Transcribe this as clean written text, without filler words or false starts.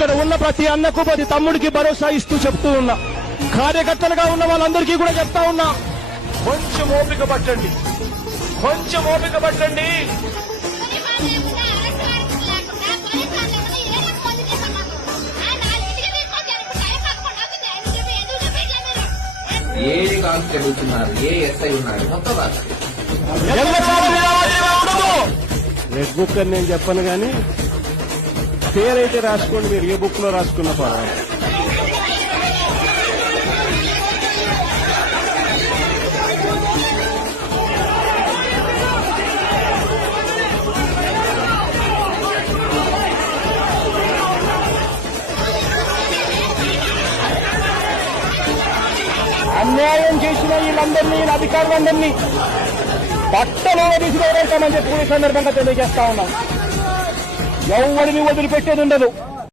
ఇక్కడ ఉన్న ప్రతి అన్నకు ప్రతి తమ్ముడికి భరోసా ఇస్తూ చెప్తూ ఉన్నా, కార్యకర్తలుగా ఉన్న వాళ్ళందరికీ కూడా చెప్తా ఉన్నా, కొంచెం ఓపిక పట్టండి, కొంచెం ఓపిక పట్టండి. ఏ కానిస్టేబుల్స్ ఉన్నారు, ఏ ఎస్ఐ ఉన్నారు, మొత్తం రాష్ట్రం రెడ్ బుక్ అని నేను చెప్పను కానీ పేరైతే రాసుకోండి, మీరు ఏ బుక్ లో రాసుకున్న పర్వాలేదు. అన్యాయం చేసిన వీళ్ళందరినీ, అధికారులందరినీ బట్టలో తీసుకువెళ్తామని చెప్పి సందర్భంగా తెలియజేస్తా ఉన్నాం. ఎవరిని వదిలిపెట్టేది ఉండదు.